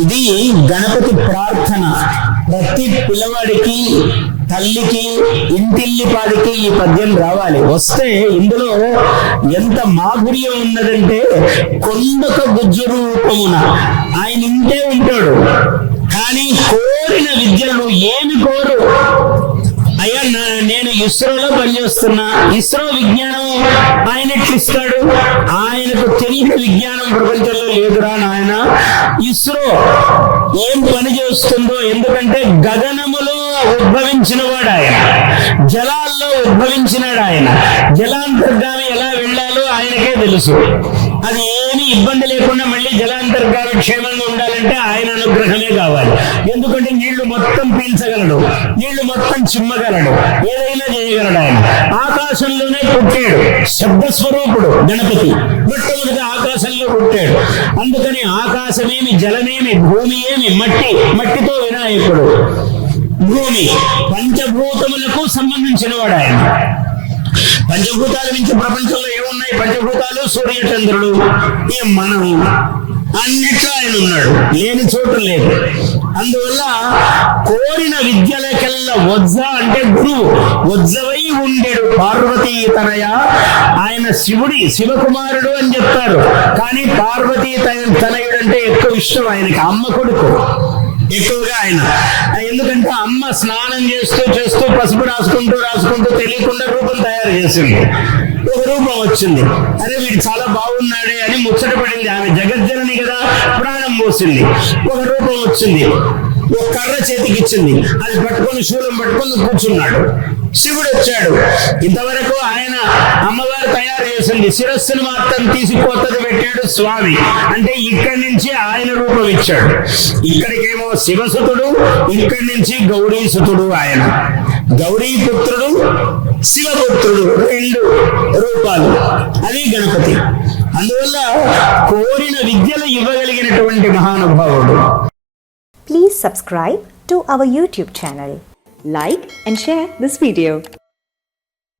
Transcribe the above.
ఇది గణపతి ప్రార్థన. ప్రతి పిల్లవాడికి తల్లికి ఇంటిల్లిపాడికి ఈ పద్యం రావాలి. వస్తే ఇందులో ఎంత మాధుర్యం ఉన్నదంటే కొండక గుజ్జు రూపమున ఆయన ఇంటే ఉంటాడు. కానీ కోరిన విద్యలు ఏమి ఇస్రోలో పనిచేస్తున్నా ఇస్రో విజ్ఞానం ఆయన ఇస్తాడు ఆయనకు తెలియని విజ్ఞానం ప్రపంచంలో లేదురా నాయన. ఇస్రో ఏం పని చేస్తుందో ఎందుకంటే గగనములో ఉద్భవించిన వాడు ఆయన. జలాల్లో ఉద్భవించినాడు ఆయన. జలాంతర్గామి ఎలా వెళ్ళాలో ఆయనకే తెలుసు. అది ఇబ్బంది లేకుండా మళ్ళీ జలాంతర్గాల క్షేమంగా ఉండాలంటే ఆయన అనుగ్రహమే కావాలి. ఎందుకంటే నీళ్ళు మొత్తం పీల్చగలడు నీళ్ళు మొత్తం చిమ్మగలడు ఏదైనా చేయగలడు ఆయన. ఆకాశంలోనే పుట్టాడు శబ్ద స్వరూపుడు గణపతి. మొట్టమొదటి ఆకాశంలో పుట్టాడు. అందుకని ఆకాశమేమి జలమేమి భూమి ఏమి మట్టి మట్టితో వినాయకుడు. భూమి పంచభూతములకు సంబంధించిన వాడు ఆయన. పంచభూతాల నుంచి ప్రపంచంలో ఈ పంచభూతాలు సూర్యచంద్రుడు ఈ మనం అన్నిట్లో ఆయన ఉన్నాడు. లేని చోటు లేదు. అందువల్ల కోరిన విద్యలకెల్లా వజ్జ అంటే గురువు. వజ్జవై ఉండేడు పార్వతీ తనయ. ఆయన శివుడి శివకుమారుడు అని చెప్తారు. కానీ పార్వతీ తన- తనయుడు అంటే ఎక్కువ ఇష్టం ఆయనకి. అమ్మ కొడుకు. ఎక్కువగా ఆయన. ఎందుకంటే అమ్మ స్నానం చేస్తూ చేస్తూ పసుపు రాసుకుంటూ రాసుకుంటూ తెలియకుండా రూపం తయారు చేసింది. వచ్చింది. అరే వీడు చాలా బాగున్నాడే అని ముచ్చట పడింది ఆమె. జగజ్జనని కదా ప్రాణం పోసింది. ఒక రూపం వచ్చింది. ఒక కర్ర చేతికి ఇచ్చింది. అది పట్టుకొని శూలం పట్టుకొని కూర్చున్నాడు. శివుడు వచ్చాడు. ఇంతవరకు ఆయన అమ్మవారు తయారు చేసింది శిరస్సును మాత్రం తీసి కొత్తది పెట్టాడు స్వామి. అంటే ఇక్కడి నుంచి ఆయన రూపం ఇచ్చాడు. ఇక్కడికేమో శివసుతుడు ఇక్కడి నుంచి గౌరీసుతుడు ఆయన. గౌరీపుత్రుడు శివపుత్రుడు రెండు రూపాలు. అది గణపతి అందువల్ల కోరిన విద్యలు ఇవ్వగలిగినటువంటి మహానుభావుడు Please subscribe to our YouTube channel. Like and share this video.